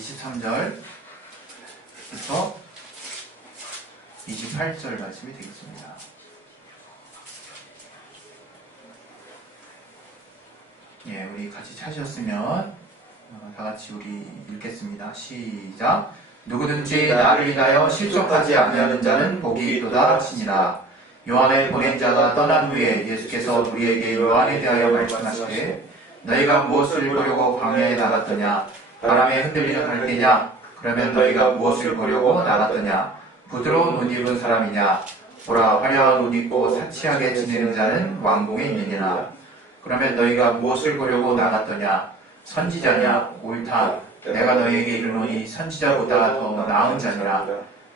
23절부터 28절 말씀이 되겠습니다. 예, 우리 같이 찾으셨으면 다 같이 우리 읽겠습니다. 시작. 누구든지 나를 위하여 실족하지 아니하는 자는 복이 있도다 하시니라. 요한을 보낸 자가 떠난 후에 예수께서 우리에게 요한에 대하여 말씀하시되 너희가 무엇을 보려고 광야에 나갔더냐? 바람에 흔들리는 갈대냐? 그러면 너희가 무엇을 보려고 나갔더냐? 부드러운 옷 입은 사람이냐? 보라, 화려한 옷 입고 사치하게 지내는 자는 왕궁에 있느니라. 그러면 너희가 무엇을 보려고 나갔더냐? 선지자냐? 옳다. 내가 너희에게 이르노니 선지자보다 더 나은 자니라.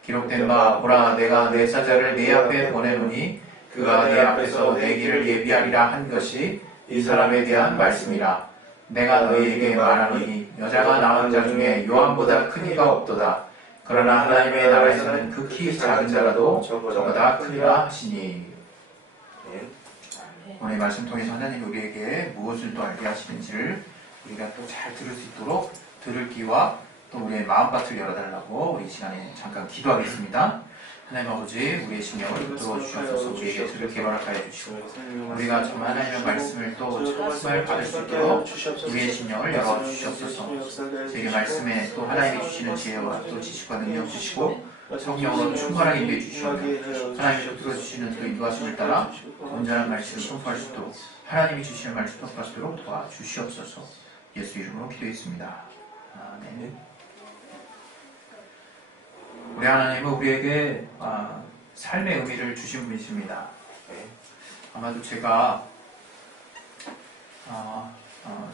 기록된 바, 보라, 내가 내 사자를 네 앞에 보내노니 그가 네 앞에서 내 길을 예비하리라 한 것이 이 사람에 대한 말씀이라. 내가 너희에게 말하노니 여자가 낳은 자 중에 요한보다 큰 이가 없도다. 그러나 하나님의 나라에서는 극히 작은 자라도 저보다 크리라 하시니. 오늘 말씀 통해서 하나님이 우리에게 무엇을 또 알게 하시는지를 우리가 또 잘 들을 수 있도록 들을 귀와 또 우리의 마음밭을 열어달라고 우리 시간에 잠깐 기도하겠습니다. 하나님 아버지, 우리의 심령을 붙들어 주셔서 우리에게 들을 귀를 허락하여 주시고 우리가 정말 하나님의 말씀을 또 정말 받을 수 있도록 우리의 심령을 열어 주시옵소서. 저에게 말씀에 또 하나님이 주시는 지혜와 또 지식과 능력 주시고 성령으로 충만하게 인도해 주시고 하나님이 들어주시는 그 인도하심을 따라 온전한 말씀을 선포할 수 있도록 하나님이 주시는 말씀을 선포할 수 있도록 도와주시옵소서. 예수 이름으로 기도했습니다. 아멘. 우리 하나님은 우리에게 삶의 의미를 주신 분이십니다. 아마도 제가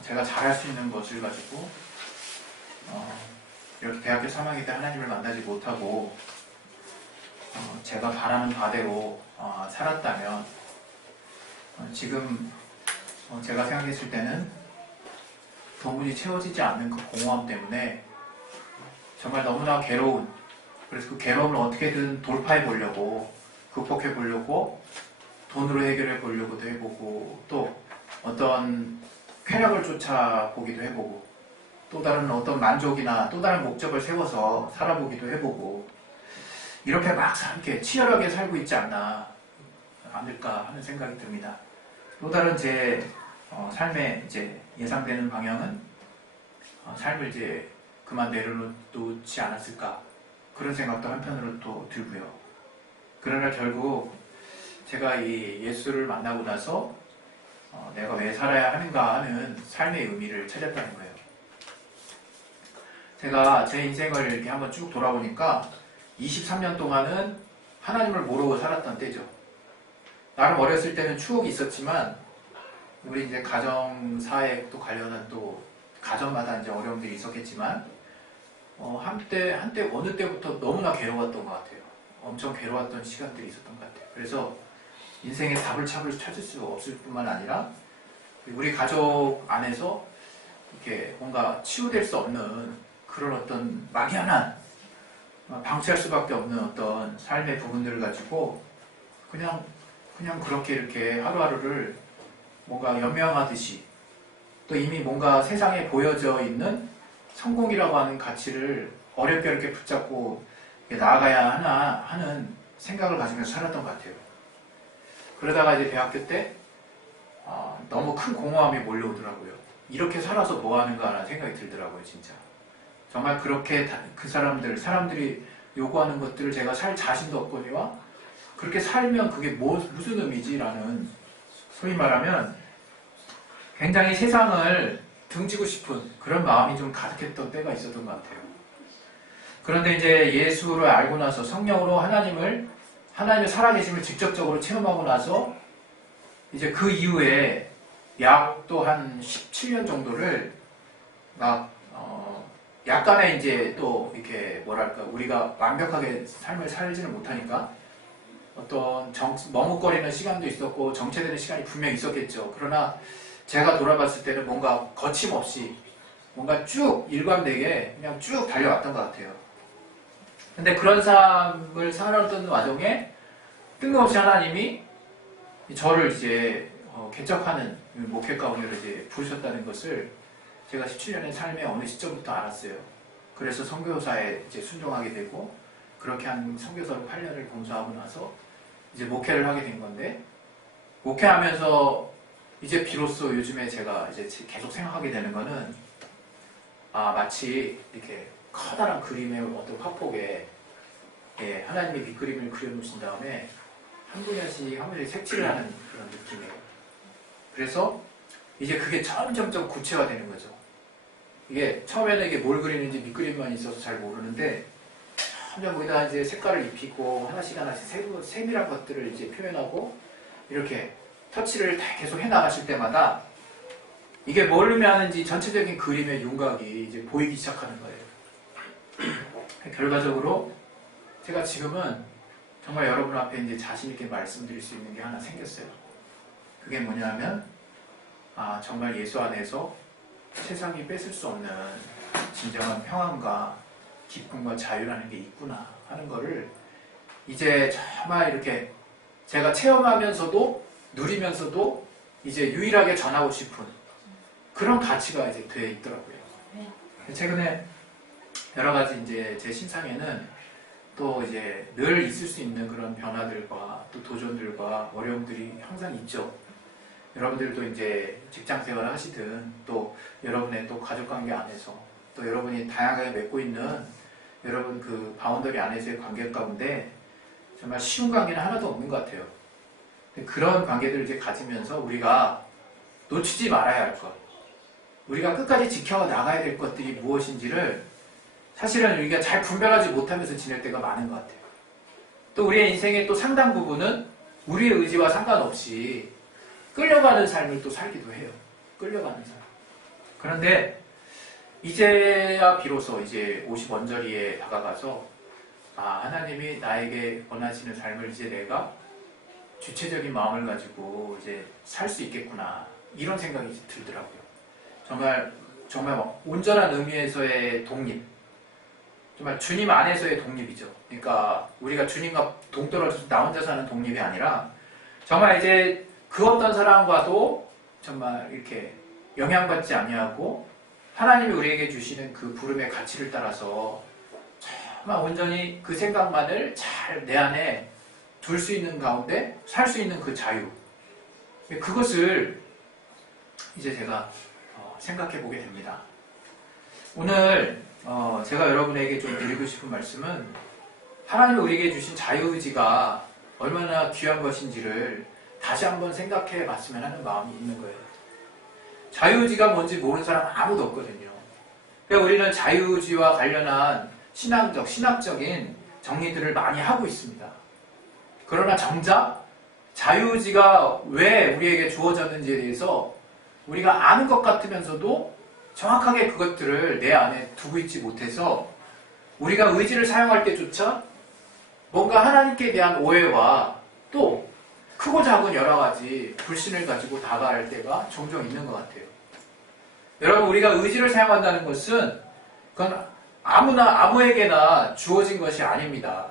잘할 수 있는 것을 가지고 이렇게 대학교 3학년 때 하나님을 만나지 못하고 제가 바라는 바대로 살았다면 지금 제가 생각했을 때는 도무지 채워지지 않는 그 공허함 때문에 정말 너무나 괴로운, 그래서 그 괴로움을 어떻게든 돌파해 보려고, 극복해 보려고, 돈으로 해결해 보려고도 해보고, 또 어떤 쾌락을 쫓아보기도 해보고, 또 다른 어떤 만족이나 또 다른 목적을 세워서 살아보기도 해보고, 이렇게 막 이렇게 치열하게 살고 있지 않을까 하는 생각이 듭니다. 또 다른 제 삶의 이제 예상되는 방향은 삶을 이제 그만 내려놓지 않았을까, 그런 생각도 한편으로 또 들고요. 그러나 결국 제가 이 예수를 만나고 나서 내가 왜 살아야 하는가 하는 삶의 의미를 찾았다는 거예요. 제가 제 인생을 이렇게 한번 쭉 돌아보니까 23년 동안은 하나님을 모르고 살았던 때죠. 나름 어렸을 때는 추억이 있었지만 우리 이제 가정사에 또 관련한 또 가정마다 이제 어려움들이 있었겠지만 한때 어느 때부터 너무나 괴로웠던 것 같아요. 엄청 괴로웠던 시간들이 있었던 것 같아요. 그래서 인생의 답을 찾을 수 없을 뿐만 아니라 우리 가족 안에서 이렇게 뭔가 치유될 수 없는 그런 어떤 막연한 방치할 수밖에 없는 어떤 삶의 부분들을 가지고 그냥 그렇게 이렇게 하루하루를 뭔가 연명하듯이 또 이미 뭔가 세상에 보여져 있는 성공이라고 하는 가치를 어렵게 붙잡고 나아가야 하나 하는 생각을 가지면서 살았던 것 같아요. 그러다가 이제 대학교 때 너무 큰 공허함이 몰려오더라고요. 이렇게 살아서 뭐 하는가 하는 생각이 들더라고요, 진짜. 정말 그렇게 그 사람들이 요구하는 것들을 제가 살 자신도 없거니와 그렇게 살면 그게 무슨 의미지라는, 소위 말하면 굉장히 세상을 등지고 싶은 그런 마음이 좀 가득했던 때가 있었던 것 같아요. 그런데 이제 예수를 알고 나서 성령으로 하나님의 살아계심을 직접적으로 체험하고 나서 이제 그 이후에 약 또 한 17년 정도를 약간의 이제 또 이렇게 뭐랄까 우리가 완벽하게 삶을 살지는 못하니까 어떤 머뭇거리는 시간도 있었고 정체되는 시간이 분명히 있었겠죠. 그러나 제가 돌아봤을 때는 뭔가 거침없이 뭔가 쭉 일관되게 그냥 쭉 달려왔던 것 같아요. 근데 그런 삶을 살아왔던 와중에 뜬금없이 하나님이 저를 이제 개척하는 목회 가운데로 이제 부르셨다는 것을 제가 17년의 삶의 어느 시점부터 알았어요. 그래서 선교사에 이제 순종하게 되고 그렇게 한 선교사로 8년을 봉사하고 나서 이제 목회를 하게 된 건데 목회하면서 이제 비로소 요즘에 제가 이제 계속 생각하게 되는 거는 마치 이렇게 커다란 그림의 어떤 화폭에 하나님의 밑그림을 그려놓으신 다음에 한 분야씩 한 분야씩 색칠을 하는 그런 느낌이에요. 그래서 이제 그게 점점점 구체화되는 거죠. 이게 처음에는 이게 뭘 그리는지 밑그림만 있어서 잘 모르는데 점점 거기다 이제 색깔을 입히고 하나씩 세밀한 것들을 이제 표현하고 이렇게 터치를 다 계속 해나가실 때마다 이게 뭘 의미하는지 전체적인 그림의 윤곽이 이제 보이기 시작하는 거예요. 결과적으로 제가 지금은 정말 여러분 앞에 이제 자신있게 말씀드릴 수 있는 게 하나 생겼어요. 그게 뭐냐면, 정말 예수 안에서 세상이 뺏을 수 없는 진정한 평안과 기쁨과 자유라는 게 있구나 하는 거를 이제 정말 이렇게 제가 체험하면서도 누리면서도 이제 유일하게 전하고 싶은 그런 가치가 이제 되어 있더라고요. 최근에 여러 가지 이제 제 심상에는 또 이제 늘 있을 수 있는 그런 변화들과 또 도전들과 어려움들이 항상 있죠. 여러분들도 이제 직장 생활을 하시든 또 여러분의 또 가족관계 안에서 또 여러분이 다양하게 맺고 있는 여러분 그 바운더리 안에서의 관계 가운데 정말 쉬운 관계는 하나도 없는 것 같아요. 그런 관계들을 이제 가지면서 우리가 놓치지 말아야 할 것, 우리가 끝까지 지켜나가야 될 것들이 무엇인지를 사실은 우리가 잘 분별하지 못하면서 지낼 때가 많은 것 같아요. 또 우리의 인생의 또 상당 부분은 우리의 의지와 상관없이 끌려가는 삶을 또 살기도 해요. 끌려가는 삶. 그런데 이제야 비로소 이제 50원저리에 다가가서 하나님이 나에게 원하시는 삶을 이제 내가 주체적인 마음을 가지고 이제 살 수 있겠구나 이런 생각이 들더라고요. 정말 온전한 의미에서의 독립, 정말 주님 안에서의 독립이죠. 그러니까 우리가 주님과 동떨어져서 나 혼자 사는 독립이 아니라 정말 이제 그 어떤 사람과도 정말 이렇게 영향받지 아니하고 하나님이 우리에게 주시는 그 부름의 가치를 따라서 정말 온전히 그 생각만을 잘 내 안에 둘 수 있는 가운데 살 수 있는 그 자유, 그것을 이제 제가 생각해 보게 됩니다. 오늘 제가 여러분에게 좀 드리고 싶은 말씀은 하나님이 우리에게 주신 자유의지가 얼마나 귀한 것인지를 다시 한번 생각해 봤으면 하는 마음이 있는 거예요. 자유의지가 뭔지 모르는 사람 아무도 없거든요. 그러니까 우리는 자유의지와 관련한 신학적인 정리들을 많이 하고 있습니다. 그러나 정작 자유의지가 왜 우리에게 주어졌는지에 대해서 우리가 아는 것 같으면서도 정확하게 그것들을 내 안에 두고 있지 못해서 우리가 의지를 사용할 때조차 뭔가 하나님께 대한 오해와 또 크고 작은 여러 가지 불신을 가지고 다가갈 때가 종종 있는 것 같아요. 여러분, 우리가 의지를 사용한다는 것은 그건 아무에게나 주어진 것이 아닙니다.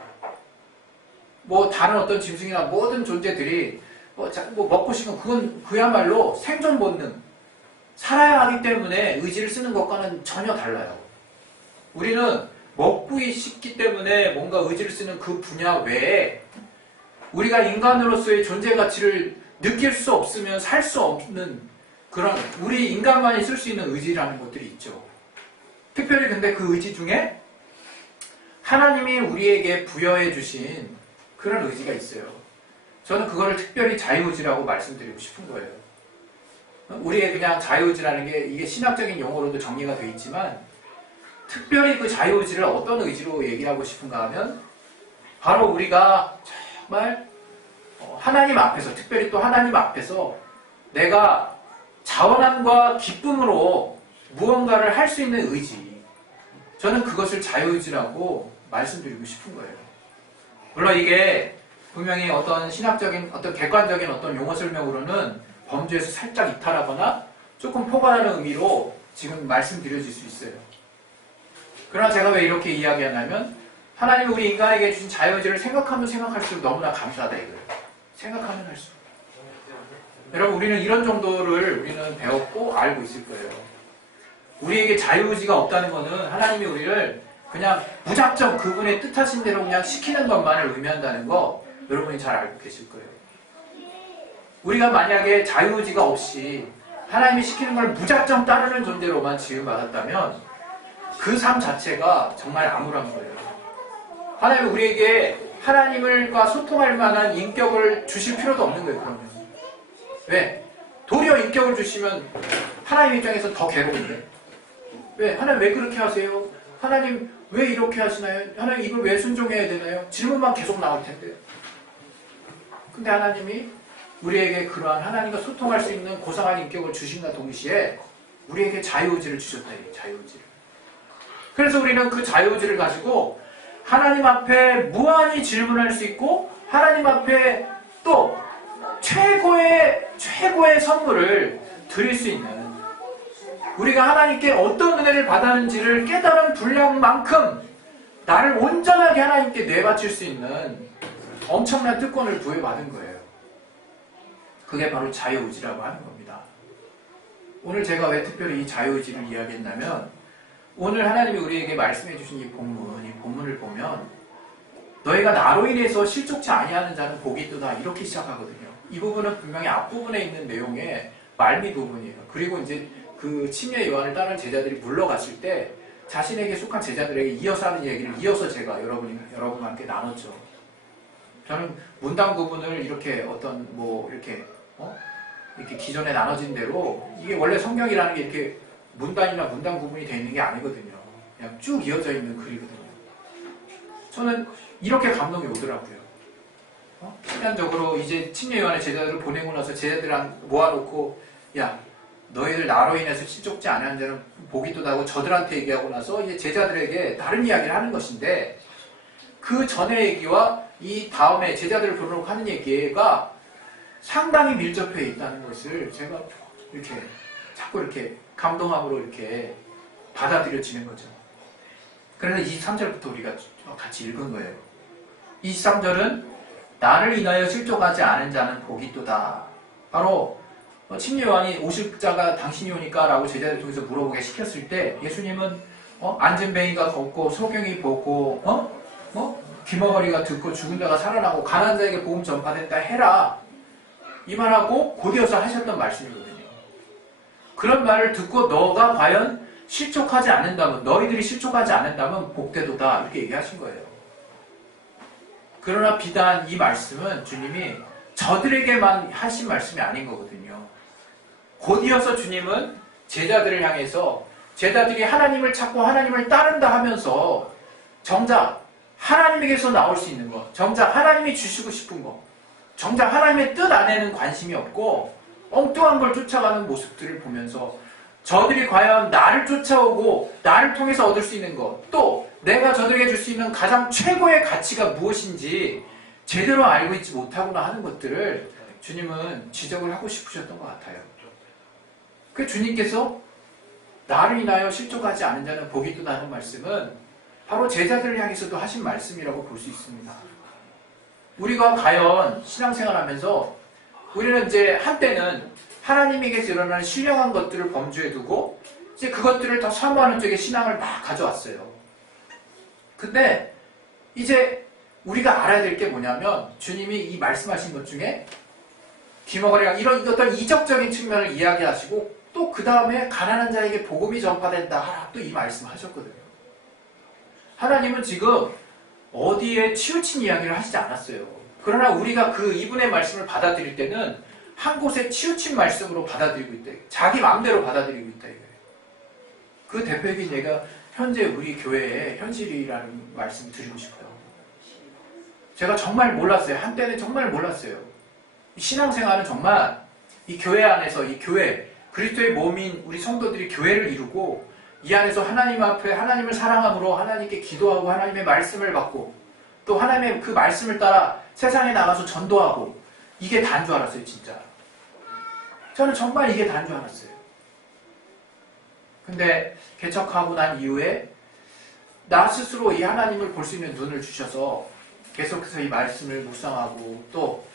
다른 어떤 짐승이나 모든 존재들이 먹고 싶은 그건 그야말로 생존 본능, 살아야 하기 때문에 의지를 쓰는 것과는 전혀 달라요. 우리는 먹고 싶기 때문에 뭔가 의지를 쓰는 그 분야 외에 우리가 인간으로서의 존재 가치를 느낄 수 없으면 살 수 없는 그런 우리 인간만이 쓸 수 있는 의지라는 것들이 있죠. 특별히 근데 그 의지 중에 하나님이 우리에게 부여해 주신 그런 의지가 있어요. 저는 그거를 특별히 자유의지라고 말씀드리고 싶은 거예요. 우리의 그냥 자유의지라는 게 이게 신학적인 용어로도 정리가 되어 있지만 특별히 그 자유의지를 어떤 의지로 얘기하고 싶은가 하면 바로 우리가 정말 하나님 앞에서, 특별히 또 하나님 앞에서 내가 자원함과 기쁨으로 무언가를 할 수 있는 의지, 저는 그것을 자유의지라고 말씀드리고 싶은 거예요. 물론 이게 분명히 어떤 신학적인, 어떤 객관적인 어떤 용어 설명으로는 범주에서 살짝 이탈하거나 조금 포괄하는 의미로 지금 말씀드려질 수 있어요. 그러나 제가 왜 이렇게 이야기하냐면 하나님이 우리 인간에게 주신 자유의지를 생각하면 생각할수록 너무나 감사하다 이거예요. 생각하면 할수록. 여러분, 우리는 이런 정도를 우리는 배웠고 알고 있을 거예요. 우리에게 자유의지가 없다는 것은 하나님이 우리를 그냥 무작정 그분의 뜻하신 대로 그냥 시키는 것만을 의미한다는 거 여러분이 잘 알고 계실 거예요. 우리가 만약에 자유의지가 없이 하나님이 시키는 걸 무작정 따르는 존재로만 지음받았다면 그 삶 자체가 정말 암울한 거예요. 하나님은 우리에게 하나님과 소통할 만한 인격을 주실 필요도 없는 거예요. 그러면 왜? 도리어 인격을 주시면 하나님 입장에서 더 괴로운데 왜? 하나님 왜 그렇게 하세요? 하나님 왜 이렇게 하시나요? 하나님 이걸 왜 순종해야 되나요? 질문만 계속 나올 텐데요. 근데 하나님이 우리에게 그러한 하나님과 소통할 수 있는 고상한 인격을 주신과 동시에 우리에게 자유의지를 주셨다. 자유의지를. 그래서 우리는 그 자유의지를 가지고 하나님 앞에 무한히 질문할 수 있고 하나님 앞에 또 최고의 선물을 드릴 수 있는 우리가 하나님께 어떤 은혜를 받았는지를 깨달은 분량만큼 나를 온전하게 하나님께 내바칠 수 있는 엄청난 특권을 부여받은 거예요. 그게 바로 자유의지라고 하는 겁니다. 오늘 제가 왜 특별히 이 자유의지를 이야기했냐면 오늘 하나님이 우리에게 말씀해 주신 이 본문을 보면 너희가 나로 인해서 실족치 아니하는 자는 복이 있도다 이렇게 시작하거든요. 이 부분은 분명히 앞부분에 있는 내용의 말미 부분이에요. 그리고 이제 그 침례 요한을 따르는 제자들이 물러갔을 때 자신에게 속한 제자들에게 이어서 하는 얘기를 이어서 제가 여러분과 함께 나눴죠. 저는 문단 구분을 이렇게 어떤 이렇게 기존에 나눠진 대로 이게 원래 성경이라는 게 이렇게 문단이나 문단 구분이 되어 있는 게 아니거든요. 그냥 쭉 이어져 있는 글이거든요. 저는 이렇게 감동이 오더라고요. 신앙적으로 이제 침례 요한의 제자들을 보내고 나서 제자들을 모아놓고 야 너희들 나로 인해서 실족지 않은 자는 복이 있도다고 저들한테 얘기하고 나서 이제 제자들에게 다른 이야기를 하는 것인데 그 전의 얘기와 이 다음에 제자들을 부르려고 하는 얘기가 상당히 밀접해 있다는 것을 제가 이렇게 자꾸 이렇게 감동함으로 이렇게 받아들여지는 거죠. 그래서 23절부터 우리가 같이 읽은 거예요. 23절은 나를 인하여 실족하지 않은 자는 복이 있도다. 바로 침례 요한이 오실 자가 당신이 오니까 라고 제자들 통해서 물어보게 시켰을 때 예수님은 앉은 뱅이가 걷고 소경이 보고 귀머거리가 듣고 죽은 자가 살아나고 가난한 자에게 복음 전파된다 해라 이 말하고 곧이어서 하셨던 말씀이거든요. 그런 말을 듣고 너가 과연 실족하지 않는다면 너희들이 실족하지 않는다면 복되도다 이렇게 얘기하신 거예요. 그러나 비단 이 말씀은 주님이 저들에게만 하신 말씀이 아닌 거거든요. 곧이어서 주님은 제자들을 향해서 제자들이 하나님을 찾고 하나님을 따른다 하면서 정작 하나님에게서 나올 수 있는 것, 정작 하나님이 주시고 싶은 것, 정작 하나님의 뜻 안에는 관심이 없고 엉뚱한 걸 쫓아가는 모습들을 보면서 저들이 과연 나를 쫓아오고 나를 통해서 얻을 수 있는 것, 또 내가 저들에게 줄 수 있는 가장 최고의 가치가 무엇인지 제대로 알고 있지 못하구나 하는 것들을 주님은 지적을 하고 싶으셨던 것 같아요. 그 주님께서 나를 인하여 실족하지 않은 자는 복이 있도다는 말씀은 바로 제자들을 향해서도 하신 말씀이라고 볼 수 있습니다. 우리가 과연 신앙생활하면서 우리는 이제 한때는 하나님에게서 일어나는 신령한 것들을 범주에 두고 이제 그것들을 더 사모하는 쪽에 신앙을 막 가져왔어요. 근데 이제 우리가 알아야 될 게 뭐냐면 주님이 이 말씀하신 것 중에 귀머거리랑 이런 어떤 이적적인 측면을 이야기하시고 또 그 다음에 가난한 자에게 복음이 전파된다 하라 또 이 말씀을 하셨거든요. 하나님은 지금 어디에 치우친 이야기를 하시지 않았어요. 그러나 우리가 그 이분의 말씀을 받아들일 때는 한 곳에 치우친 말씀으로 받아들이고 있다. 자기 마음대로 받아들이고 있다. 그 대표적인 예가 현재 우리 교회의 현실이라는 말씀을 드리고 싶어요. 제가 정말 몰랐어요. 한때는 정말 몰랐어요. 신앙생활은 정말 이 교회 안에서 이 교회 그리스도의 몸인 우리 성도들이 교회를 이루고 이 안에서 하나님 앞에 하나님을 사랑함으로 하나님께 기도하고 하나님의 말씀을 받고 또 하나님의 그 말씀을 따라 세상에 나가서 전도하고 이게 다인 줄 알았어요. 진짜 저는 정말 이게 다인 줄 알았어요. 근데 개척하고 난 이후에 나 스스로 이 하나님을 볼 수 있는 눈을 주셔서 계속해서 이 말씀을 묵상하고 또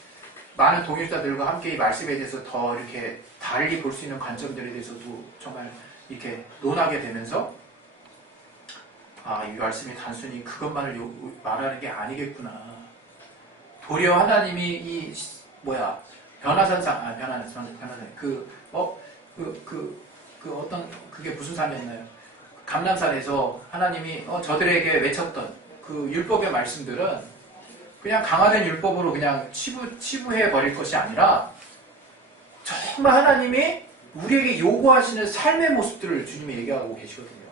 많은 동역자들과 함께 이 말씀에 대해서 더 이렇게 달리 볼 수 있는 관점들에 대해서도 정말 이렇게 논하게 되면서 이 말씀이 단순히 그것만을 말하는 게 아니겠구나. 도리어 하나님이 그게 무슨 산이었나요? 감람산에서 하나님이 저들에게 외쳤던 그 율법의 말씀들은 그냥 강화된 율법으로 그냥 치부해 버릴 것이 아니라 정말 하나님이 우리에게 요구하시는 삶의 모습들을 주님이 얘기하고 계시거든요.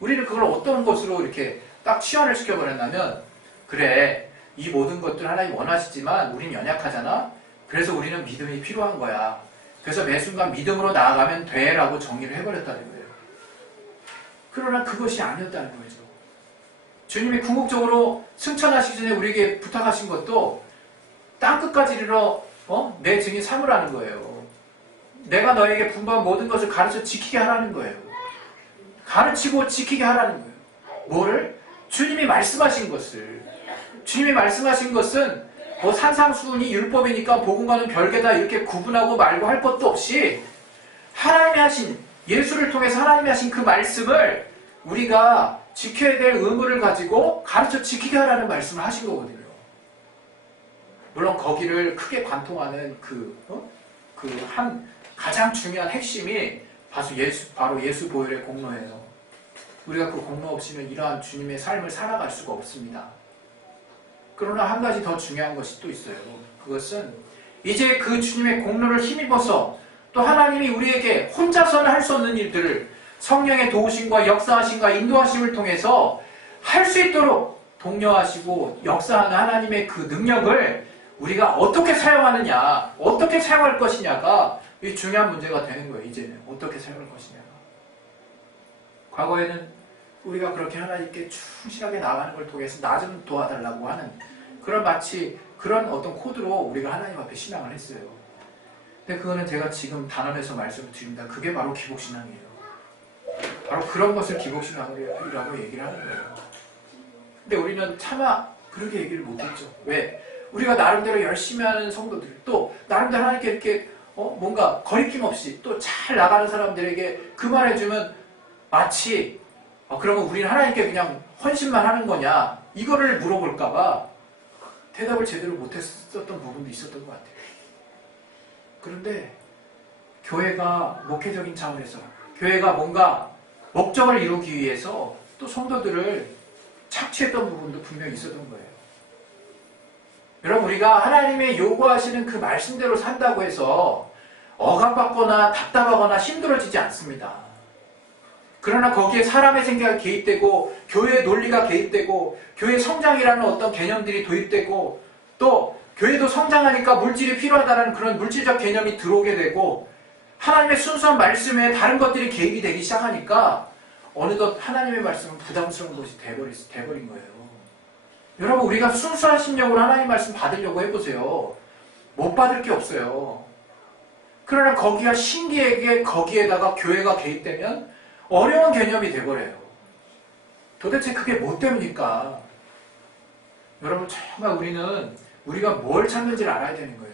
우리는 그걸 어떤 것으로 이렇게 딱 치환을 시켜버렸냐면, 그래, 이 모든 것들 하나님 원하시지만 우린 연약하잖아. 그래서 우리는 믿음이 필요한 거야. 그래서 매 순간 믿음으로 나아가면 돼 라고 정리를 해버렸다는 거예요. 그러나 그것이 아니었다는 거죠. 주님이 궁극적으로 승천하시기 전에 우리에게 부탁하신 것도 땅끝까지 이르러 내 증인 삼으라는 거예요. 내가 너에게 분부한 모든 것을 가르쳐 지키게 하라는 거예요. 가르치고 지키게 하라는 거예요. 뭐를? 주님이 말씀하신 것을. 주님이 말씀하신 것은 산상수훈이 율법이니까 복음과는 별개다 이렇게 구분하고 말고 할 것도 없이 하나님이 하신, 예수를 통해서 하나님이 하신 그 말씀을 우리가 지켜야 될 의무를 가지고 가르쳐 지키게 하라는 말씀을 하신 거거든요. 물론 거기를 크게 관통하는 가장 중요한 핵심이 바로 예수 보혈의 공로예요. 우리가 그 공로 없이는 이러한 주님의 삶을 살아갈 수가 없습니다. 그러나 한 가지 더 중요한 것이 또 있어요. 그것은 이제 그 주님의 공로를 힘입어서 또 하나님이 우리에게 혼자서는 할 수 없는 일들을 성령의 도우심과 역사하심과 인도하심을 통해서 할 수 있도록 독려하시고 역사하는 하나님의 그 능력을 우리가 어떻게 사용하느냐, 어떻게 사용할 것이냐가 이 중요한 문제가 되는 거예요. 이제는 어떻게 사용할 것이냐가. 과거에는 우리가 그렇게 하나님께 충실하게 나아가는 걸 통해서 나 좀 도와달라고 하는 마치 그런 어떤 코드로 우리가 하나님 앞에 신앙을 했어요. 근데 그거는 제가 지금 단언해서 말씀을 드립니다. 그게 바로 기복신앙이에요. 바로 그런 것을 기복신앙이라고 얘기를 하는 거예요. 근데 우리는 차마 그렇게 얘기를 못했죠. 왜? 우리가 나름대로 열심히 하는 성도들, 또 나름대로 하나님께 이렇게 뭔가 거리낌 없이 또 잘 나가는 사람들에게 그 말해주면 마치 그러면 우리는 하나님께 그냥 헌신만 하는 거냐, 이거를 물어볼까봐 대답을 제대로 못했었던 부분도 있었던 것 같아요. 그런데 교회가 목회적인 차원에서, 교회가 뭔가 목적을 이루기 위해서 또 성도들을 착취했던 부분도 분명히 있었던 거예요. 여러분, 우리가 하나님의 요구하시는 그 말씀대로 산다고 해서 억압받거나 답답하거나 힘들어지지 않습니다. 그러나 거기에 사람의 생각이 개입되고 교회의 논리가 개입되고 교회 성장이라는 어떤 개념들이 도입되고 또 교회도 성장하니까 물질이 필요하다는 그런 물질적 개념이 들어오게 되고 하나님의 순수한 말씀에 다른 것들이 개입이 되기 시작하니까 어느덧 하나님의 말씀은 부담스러운 것이 돼버린 거예요. 여러분, 우리가 순수한 심령으로 하나님 말씀 받으려고 해보세요. 못 받을 게 없어요. 그러나 거기가 신기하게 거기에다가 교회가 개입되면 어려운 개념이 돼버려요. 도대체 그게 뭐 때문일까? 여러분, 정말 우리가 뭘 찾는지를 알아야 되는 거예요.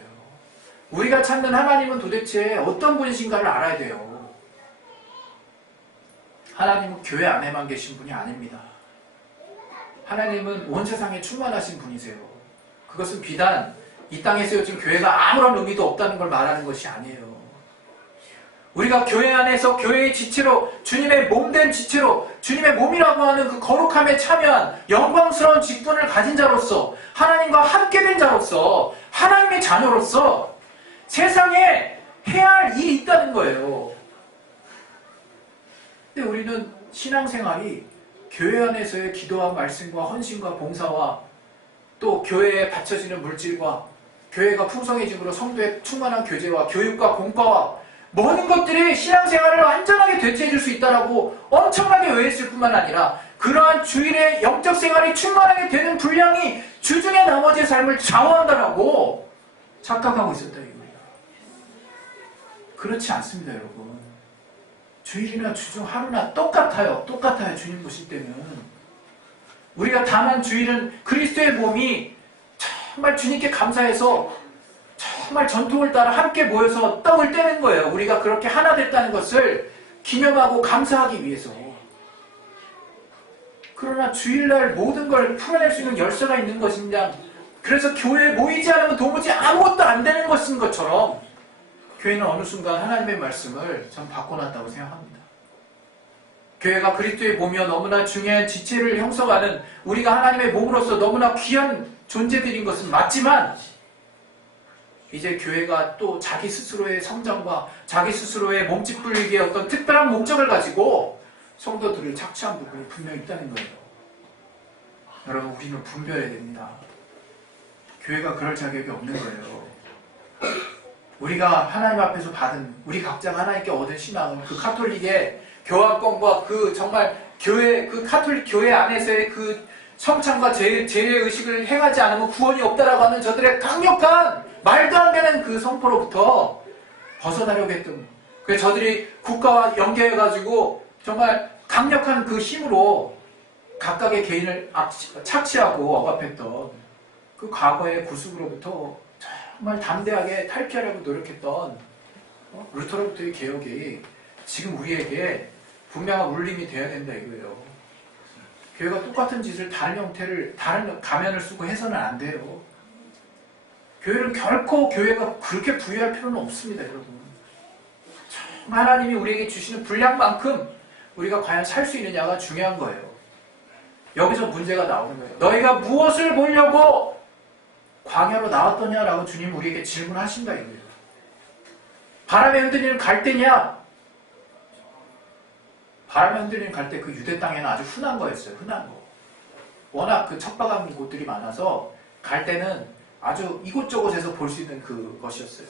우리가 찾는 하나님은 도대체 어떤 분이신가를 알아야 돼요. 하나님은 교회 안에만 계신 분이 아닙니다. 하나님은 온 세상에 충만하신 분이세요. 그것은 비단 이 땅에 세워진 교회가 아무런 의미도 없다는 걸 말하는 것이 아니에요. 우리가 교회 안에서 교회의 지체로, 주님의 몸된 지체로, 주님의 몸이라고 하는 그 거룩함에 참여한 영광스러운 직분을 가진 자로서, 하나님과 함께 된 자로서, 하나님의 자녀로서 세상에 해야 할 일이 있다는 거예요. 근데 우리는 신앙생활이 교회 안에서의 기도와 말씀과 헌신과 봉사와 또 교회에 바쳐지는 물질과 교회가 풍성해짐으로 성도의 충만한 교제와 교육과 공과와 모든 것들이 신앙생활을 완전하게 되찾을 수 있다라고 엄청나게 외했을 뿐만 아니라 그러한 주일의 영적 생활이 충만하게 되는 분량이 주중의 나머지의 삶을 좌우한다라고 착각하고 있었다 이거예요. 그렇지 않습니다, 여러분. 주일이나 주중 하루나 똑같아요. 주님 보실 때는. 우리가 다만 주일은 그리스도의 몸이 정말 주님께 감사해서 정말 전통을 따라 함께 모여서 떡을 떼는 거예요. 우리가 그렇게 하나 됐다는 것을 기념하고 감사하기 위해서. 그러나 주일날 모든 걸 풀어낼 수 있는 열쇠가 있는 것이냐, 그래서 교회에 모이지 않으면 도무지 아무것도 안 되는 것인 것처럼 교회는 어느 순간 하나님의 말씀을 전 바꿔놨다고 생각합니다. 교회가 그리스도의 몸이여 너무나 중요한 지체를 형성하는 우리가 하나님의 몸으로서 너무나 귀한 존재들인 것은 맞지만, 이제 교회가 또 자기 스스로의 성장과 자기 스스로의 몸집 불리기의 어떤 특별한 목적을 가지고 성도들을 착취한 부분이 분명히 있다는 거예요. 여러분, 우리는 분별해야 됩니다. 교회가 그럴 자격이 없는 거예요. 우리가 하나님 앞에서 받은, 우리 각자가 하나님께 얻은 신앙은 그 카톨릭의 교황권과 그 정말 교회, 그 카톨릭 교회 안에서의 그 성찬과 제의식을 행하지 않으면 구원이 없다라고 하는 저들의 강력한 말도 안 되는 그 선포로부터 벗어나려고 했던, 그래서 저들이 국가와 연계해가지고 정말 강력한 그 힘으로 각각의 개인을 착취하고 억압했던 그 과거의 구습으로부터 정말 담대하게 탈피하려고 노력했던 루터로부터의 개혁이 지금 우리에게 분명한 울림이 되어야 된다 이거예요. 교회가 똑같은 짓을 다른 형태를, 다른 가면을 쓰고 해서는 안 돼요. 교회는 결코 교회가 그렇게 부유할 필요는 없습니다, 여러분. 하나님이 우리에게 주시는 분량만큼 우리가 과연 살 수 있느냐가 중요한 거예요. 여기서 문제가 나오는 거예요. 너희가 무엇을 보려고 광야로 나왔더냐라고 주님 우리에게 질문하신다 이거예요. 바람에 흔들리는 갈대냐? 바람에 흔들리는 갈대, 그 유대 땅에는 아주 흔한 거였어요. 흔한 거. 워낙 그 척박한 곳들이 많아서 갈대는 아주 이곳저곳에서 볼 수 있는 그것이었어요.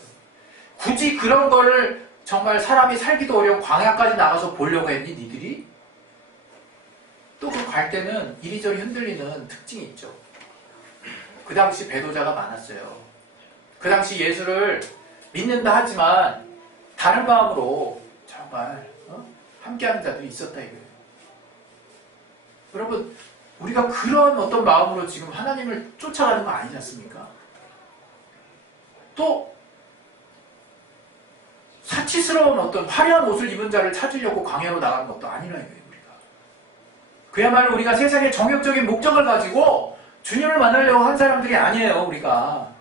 굳이 그런 거를 정말 사람이 살기도 어려운 광야까지 나가서 보려고 했니 니들이? 또 그 갈대는 이리저리 흔들리는 특징이 있죠. 그 당시 배도자가 많았어요. 그 당시 예수를 믿는다 하지만 다른 마음으로 정말 함께하는 자들이 있었다 이거예요. 여러분, 우리가 그런 어떤 마음으로 지금 하나님을 쫓아가는 거 아니지 않습니까? 또 사치스러운 어떤 화려한 옷을 입은 자를 찾으려고 광야로 나가는 것도 아니라 이거예요. 우리가 그야말로 우리가 세상의 정욕적인 목적을 가지고 주님을 만나려고 한 사람들이 아니에요. 우리가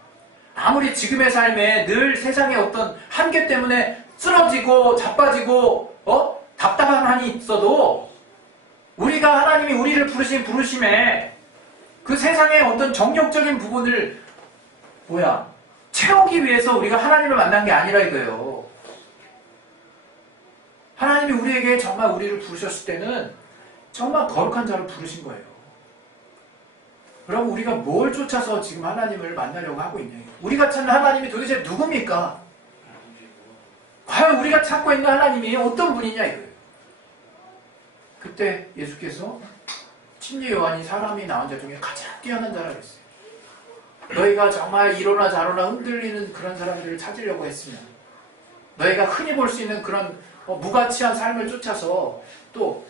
아무리 지금의 삶에 늘 세상의 어떤 한계 때문에 쓰러지고 자빠지고 답답한 한이 있어도 우리가 하나님이 우리를 부르신 부르심에 그 세상의 어떤 정욕적인 부분을 채우기 위해서 우리가 하나님을 만난 게 아니라 이거예요. 하나님이 우리에게 정말 우리를 부르셨을 때는 정말 거룩한 자를 부르신 거예요. 그럼 우리가 뭘 쫓아서 지금 하나님을 만나려고 하고 있냐? 우리가 찾는 하나님이 도대체 누굽니까? 과연 우리가 찾고 있는 하나님이 어떤 분이냐 이거예요. 그때 예수께서 침례 요한이 사람이 나온 자 중에 가장 뛰어난 자라고 했어요. 너희가 정말 이로나 저로나 흔들리는 그런 사람들을 찾으려고 했으면, 너희가 흔히 볼 수 있는 그런 무가치한 삶을 쫓아서 또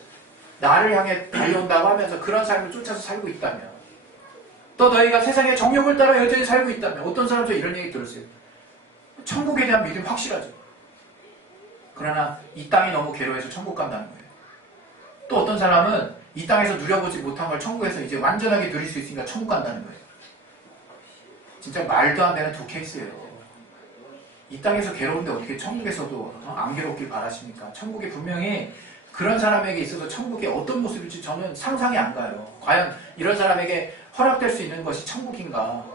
나를 향해 달려온다고 하면서 그런 삶을 쫓아서 살고 있다면, 또 너희가 세상의 정욕을 따라 여전히 살고 있다면, 어떤 사람도 이런 얘기 들었어요. 천국에 대한 믿음이 확실하죠. 그러나 이 땅이 너무 괴로워서 천국 간다는 거예요. 또 어떤 사람은 이 땅에서 누려보지 못한 걸 천국에서 이제 완전하게 누릴 수 있으니까 천국 간다는 거예요. 진짜 말도 안 되는 두 케이스예요. 이 땅에서 괴로운데 어떻게 천국에서도 안 괴롭길 바라십니까? 천국이 분명히 그런 사람에게 있어서 천국이 어떤 모습일지 저는 상상이 안 가요. 과연 이런 사람에게 허락될 수 있는 것이 천국인가?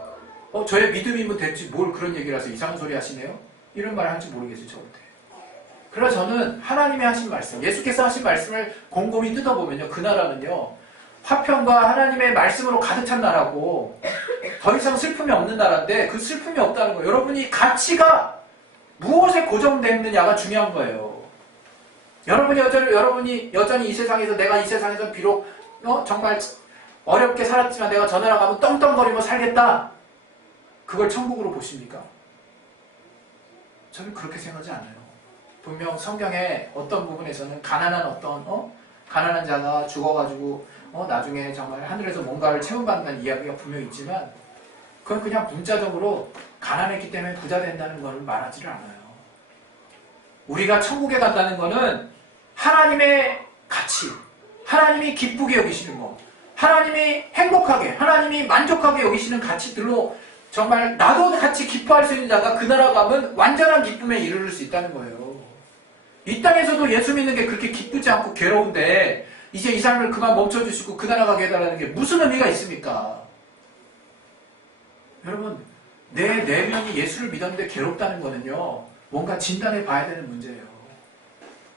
저의 믿음이면 됐지 뭘 그런 얘기를 하세요. 이상한 소리 하시네요? 이런 말을 할지 모르겠어요. 저한테. 그래서 저는 하나님이 하신 말씀, 예수께서 하신 말씀을 곰곰이 뜯어보면요, 그 나라는요 화평과 하나님의 말씀으로 가득 찬 나라고, 더 이상 슬픔이 없는 나라인데 그 슬픔이 없다는 거예요. 여러분이 가치가 무엇에 고정되어 있느냐가 중요한 거예요. 여러분이 여전히 이 세상에서, 내가 이 세상에서 비록 정말 어렵게 살았지만 내가 저 나라 가면 떵떵거리며 살겠다, 그걸 천국으로 보십니까? 저는 그렇게 생각하지 않아요. 분명 성경의 어떤 부분에서는 가난한 가난한 자가 죽어가지고 나중에 정말 하늘에서 뭔가를 체험받는 이야기가 분명히 있지만, 그건 그냥 문자적으로 가난했기 때문에 부자 된다는 것을 말하지를 않아요. 우리가 천국에 간다는 것은 하나님의 가치, 하나님이 기쁘게 여기시는 것, 하나님이 행복하게, 하나님이 만족하게 여기시는 가치들로 정말 나도 같이 기뻐할 수 있는 자가 그 나라 가면 완전한 기쁨에 이르를 수 있다는 거예요. 이 땅에서도 예수 믿는 게 그렇게 기쁘지 않고 괴로운데 이제 이 삶을 그만 멈춰주시고 그 나라 가게 해달라는 게 무슨 의미가 있습니까? 여러분, 내 내면이 예수를 믿었는데 괴롭다는 거는요, 뭔가 진단해 봐야 되는 문제예요.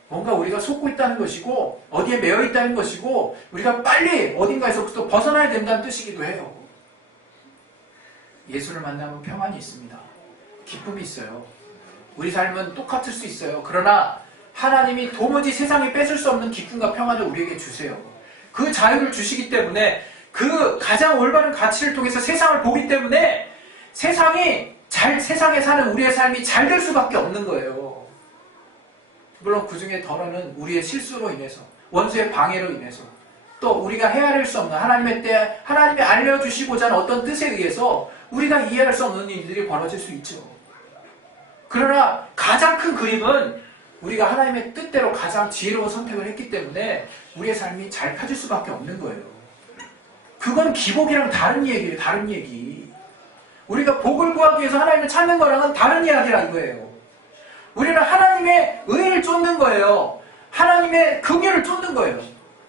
뭔가 우리가 속고 있다는 것이고 어디에 매여 있다는 것이고 우리가 빨리 어딘가에서 또 벗어나야 된다는 뜻이기도 해요. 예수를 만나면 평안이 있습니다. 기쁨이 있어요. 우리 삶은 똑같을 수 있어요. 그러나 하나님이 도무지 세상에 뺏을 수 없는 기쁨과 평안을 우리에게 주세요. 그 자유를 주시기 때문에 그 가장 올바른 가치를 통해서 세상을 보기 때문에 세상에 사는 우리의 삶이 잘 될 수밖에 없는 거예요. 물론 그 중에 덜어는 우리의 실수로 인해서, 원수의 방해로 인해서, 또 우리가 헤아릴 수 없는 하나님이 알려주시고자 하는 어떤 뜻에 의해서 우리가 이해할 수 없는 일들이 벌어질 수 있죠. 그러나 가장 큰 그림은 우리가 하나님의 뜻대로 가장 지혜로운 선택을 했기 때문에 우리의 삶이 잘 펴질 수밖에 없는 거예요. 그건 기복이랑 다른 얘기예요. 다른 얘기. 우리가 복을 구하기 위해서 하나님을 찾는 거랑은 다른 이야기라는 거예요. 우리는 하나님의 의를 쫓는 거예요. 하나님의 긍휼을 쫓는 거예요.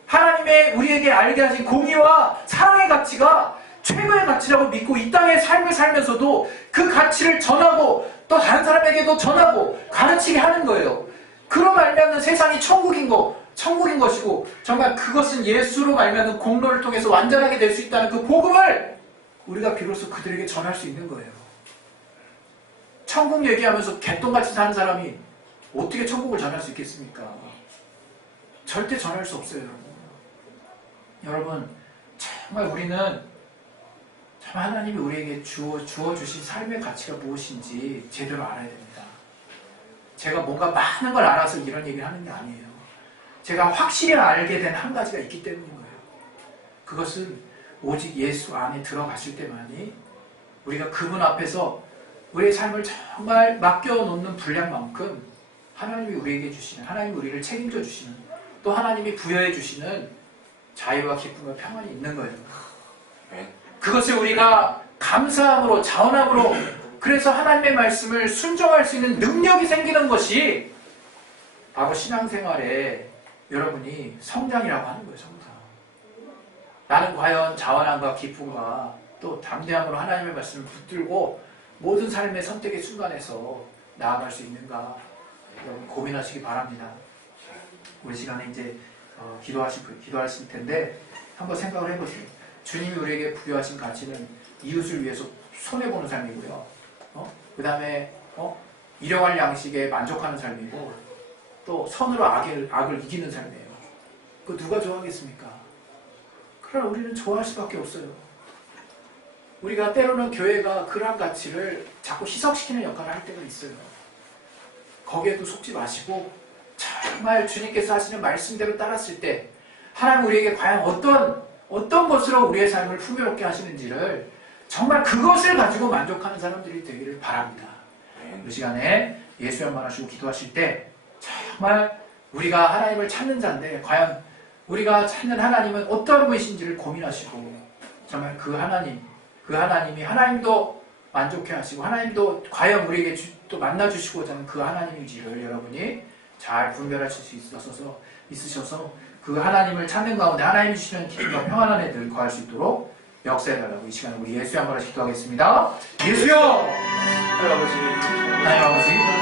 하나님의 우리에게 알게 하신 공의와 사랑의 가치가 최고의 가치라고 믿고 이 땅의 삶을 살면서도 그 가치를 전하고 또 다른 사람에게도 전하고 가르치게 하는 거예요. 그로 말미암는 세상이 천국인 것이고 정말 그것은 예수로 말미암는 공로를 통해서 완전하게 될 수 있다는 그 복음을 우리가 비로소 그들에게 전할 수 있는 거예요. 천국 얘기하면서 개똥같이 사는 사람이 어떻게 천국을 전할 수 있겠습니까? 절대 전할 수 없어요. 여러분, 정말 우리는 참 하나님이 우리에게 주어주신 삶의 가치가 무엇인지 제대로 알아야 됩니다. 제가 뭔가 많은 걸 알아서 이런 얘기를 하는 게 아니에요. 제가 확실히 알게 된 한 가지가 있기 때문인 거예요. 그것은 오직 예수 안에 들어갔을 때만이 우리가 그분 앞에서 우리의 삶을 정말 맡겨놓는 분량만큼 하나님이 우리에게 주시는, 하나님이 우리를 책임져 주시는, 또 하나님이 부여해 주시는 자유와 기쁨과 평안이 있는 거예요. 그것을 우리가 감사함으로, 자원함으로, 그래서 하나님의 말씀을 순종할 수 있는 능력이 생기는 것이 바로 신앙생활에 여러분이 성장이라고 하는 거예요. 성장. 나는 과연 자원함과 기쁨과 또 담대함으로 하나님의 말씀을 붙들고 모든 삶의 선택의 순간에서 나아갈 수 있는가, 여러분 고민하시기 바랍니다. 우리 시간에 이제 기도하실 텐데 한번 생각을 해보세요. 주님이 우리에게 부여하신 가치는 이웃을 위해서 손해보는 삶이고요. 그 다음에 일용할 양식에 만족하는 삶이고, 또 선으로 악을 이기는 삶이에요. 그거 누가 좋아하겠습니까? 그러나 우리는 좋아할 수밖에 없어요. 우리가 때로는 교회가 그러한 가치를 자꾸 희석시키는 역할을 할 때가 있어요. 거기에도 속지 마시고 정말 주님께서 하시는 말씀대로 따랐을 때 하나님 우리에게 과연 어떤 것으로 우리의 삶을 풍요롭게 하시는지를 정말 그것을 가지고 만족하는 사람들이 되기를 바랍니다. 이 시간에 예수 연만하시고 기도하실 때 정말 우리가 하나님을 찾는 자인데 과연 우리가 찾는 하나님은 어떤 분이신지를 고민하시고 정말 그 하나님이 하나님도 만족해 하시고 하나님도 과연 우리에게 또 만나주시고자 하는 그 하나님인지를 여러분이 잘 분별하실 수 있으셔서 그 하나님을 찾는 가운데 하나님이 주시는 기쁨과 평안 안에 늘 거할 수 있도록 역사해달라고 이 시간에 우리 예수의 한 번씩 기도하겠습니다. 예수여! 하나님 아버지